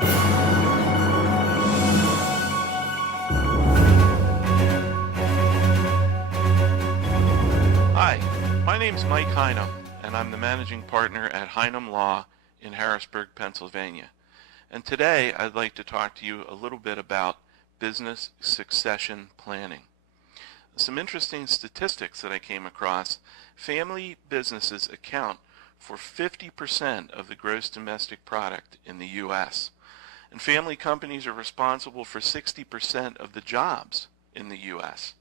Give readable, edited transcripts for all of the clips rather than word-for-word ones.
Hi, my name is Mike Heinum, and I'm the managing partner at Heinum Law in Harrisburg, Pennsylvania. And today I'd like to talk to you a little bit about business succession planning. Some interesting statistics that I came across: family businesses account for 50% of the gross domestic product in the U.S. And family companies are responsible for 60% of the jobs in the U.S.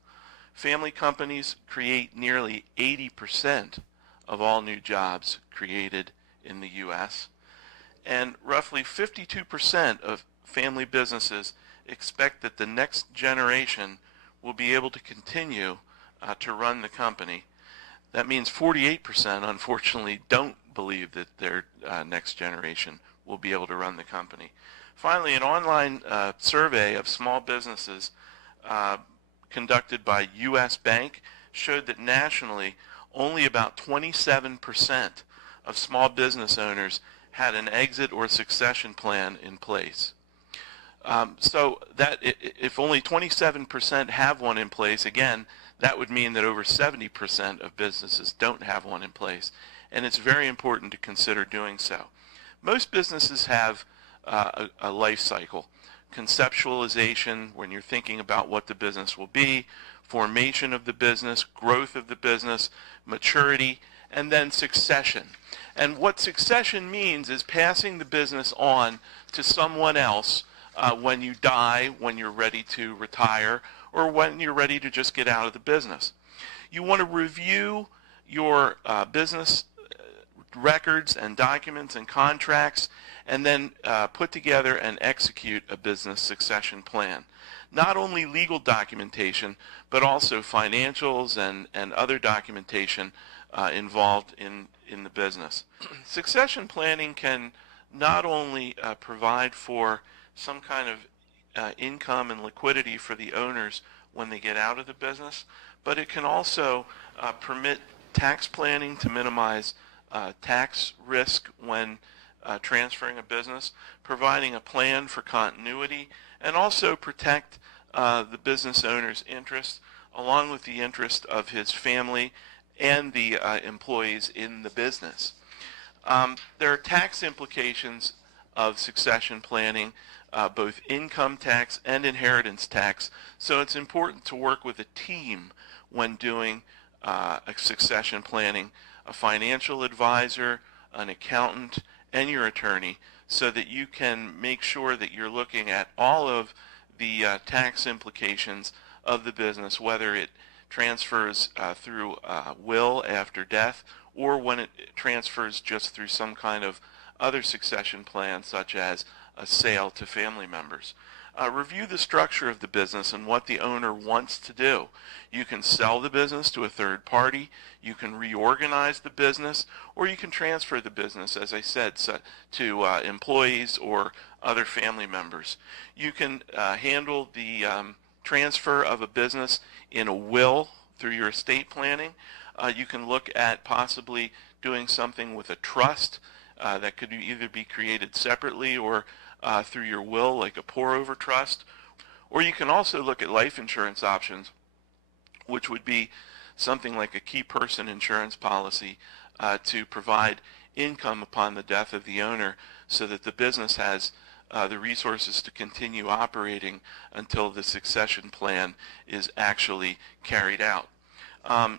Family companies create nearly 80% of all new jobs created in the U.S. And roughly 52% of family businesses expect that the next generation will be able to continue to run the company. That means 48%, unfortunately, don't believe that their next generation will be able to run the company. Finally, an online survey of small businesses conducted by U.S. Bank showed that nationally only about 27% of small business owners had an exit or succession plan in place. So that if only 27% have one in place, again, that would mean that over 70% of businesses don't have one in place, and it's very important to consider doing so. Most businesses have a life cycle: conceptualization, when you're thinking about what the business will be; formation of the business; growth of the business; maturity; and then succession. And what succession means is passing the business on to someone else when you die, when you're ready to retire, or when you're ready to just get out of the business. You want to review your business records and documents and contracts, and then put together and execute a business succession plan. Not only legal documentation, but also financials and other documentation involved in the business. Succession planning can not only provide for some kind of income and liquidity for the owners when they get out of the business, but it can also permit tax planning to minimize tax risk when transferring a business, providing a plan for continuity, and also protect the business owner's interest along with the interest of his family and the employees in the business. There are tax implications of succession planning, both income tax and inheritance tax, so it's important to work with a team when doing a succession planning: a financial advisor, an accountant, and your attorney, so that you can make sure that you're looking at all of the tax implications of the business, whether it transfers through will after death, or when it transfers just through some kind of other succession plan, such as a sale to family members. Review the structure of the business and what the owner wants to do. You can sell the business to a third party, you can reorganize the business, or you can transfer the business, as I said, to employees or other family members. You can handle the transfer of a business in a will through your estate planning. You can look at possibly doing something with a trust that could either be created separately or through your will, like a pour-over trust. Or you can also look at life insurance options, which would be something like a key person insurance policy to provide income upon the death of the owner, so that the business has the resources to continue operating until the succession plan is actually carried out.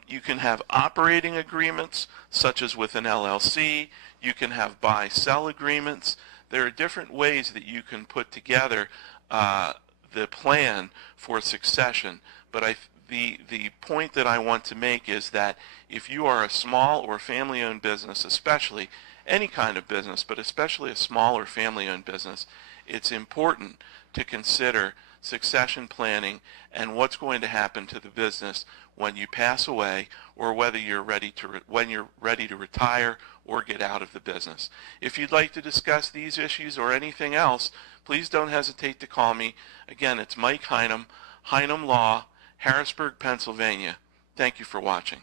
You can have operating agreements, such as with an LLC. You can have buy-sell agreements. There are different ways that you can put together the plan for succession. But the point that I want to make is that if you are a small or family-owned business, especially any kind of business, but especially a small or family-owned business, it's important to consider succession planning and what's going to happen to the business when you pass away, or whether you're ready to when you're ready to retire or get out of the business. If you'd like to discuss these issues or anything else, please don't hesitate to call me. Again, it's Mike Heinum, Heinum Law, Harrisburg, Pennsylvania. Thank you for watching.